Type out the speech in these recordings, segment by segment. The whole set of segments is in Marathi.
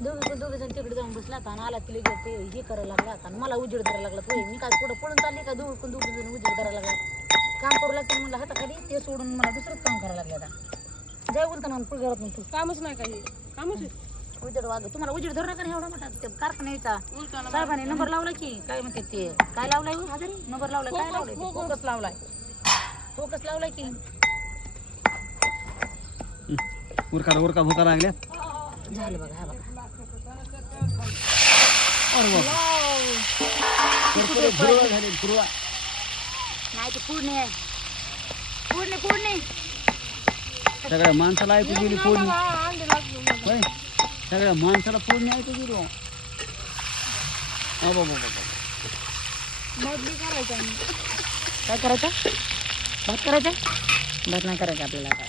दोघे जण तिकडे जाऊन बसला आणि आला तिला ते हे करायला लागला आणि मला उजेड धरायला लागला. मी काय पुढे पळून चालली का दोघे जण उजेड धरायला लागला. काम करू लागतं म्हणलं हाताखाली ते सोडून मला दुसरंच काम करायला लागलं. आता जाय बोलतो ना पुढे घरात तू कामच नाही काही कामच उजेड वाग तुम्हाला उजेड धरू नका एवढा मोठा ते कारखान्याचा साहेबांनी नंबर लावला की काय म्हणते ते काय लावलाय हजारी नंबर लावलाय काय लावलाय फोकस लावलाय की उरका भुका लागल्या झालं बघा. हा बघा नाही ते फोडणे सगळ्या माणसाला ऐकू गेली फोडणी होय सगळ्या माणसाला फोडणी ऐकू गेली काय करायचं भात करायचा भात नाही करायचं आपल्याला आता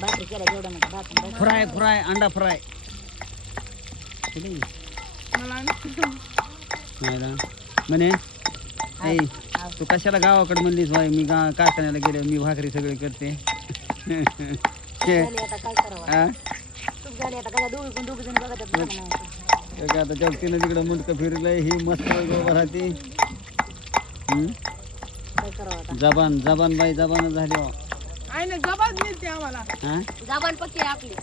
भाकरी केला जेवढा म्हणता भात फ्राय अंडा फ्राय म्हणे ऐ तू कशाला गावाकडे म्हणलीस भाई मी कारखान्याला गेले मी भाकरी सगळे करते आता काय करावं चूक झाली आता काय दोघी जण बघत आता जग तिनं तिकडं मुंडकं फिरलंय ही मस्त उभं राहते काय करावं आता जबान बाई जबान झाली आईने जबान मिळते आम्हाला जबान पक्की आहे आपली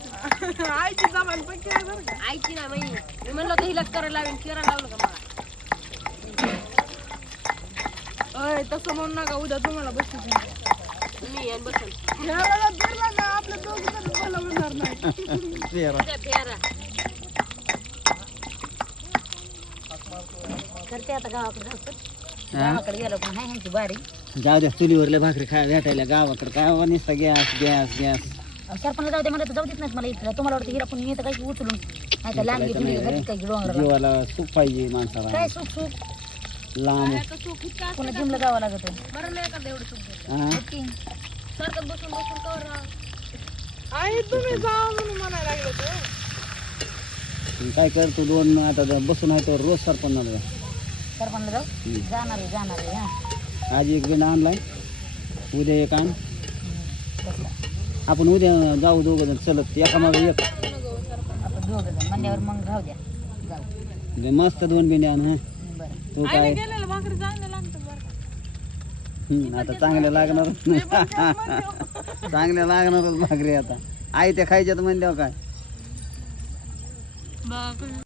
आईची जबान पक्की आहे बरं का आईची ना बाई मी म्हणलं तर हिला करायला लावेन किराणा लावलं का मला तसं म्हणू नका उद्या तुम्हाला बसू मी येईन बसून आपल्या दोघी जण मला म्हणणार नाही करते आता गावाकडे गेलो पण हाय ह्यांची बारी जाऊ द्या चुलीवरल्या भाकरी खायला भेटायला गावाकडे काय निसता गॅस सरपंच जाऊ दे मला तर जाऊ देत नाहीत मला इथं तुम्हाला वाटतं हिरा पण येतं काही उचलून नाही तर लांब जीवाला सुख पाहिजे माणसाला काय सुख लांब पुन्हा जिमला जावं लागत बरं नाही का एवढं सुख सारखं बसून कवर आई तुम्ही जा म्हणून म्हणायला लागले काय करतो दोन आता बसून आहे तर रोज सरपंच सरपंच जाऊ जाणार आहे हा आज एक बिंड आणलाय उद्या एक आण आपण उद्या जाऊ दोघं जण चलत एका मागे एक आपण दोघं जण म्हणल्यावर मग राहू द्या जाऊ मस्त दोन बिंडे आण हा बरं तू काय गेलेलं भाकरी चांगलं लागतं बरं आता चांगल्या लागणार चांगल्या लागणारच भाकरी आता आई त्या खायच्यात म्हणल्यावर काय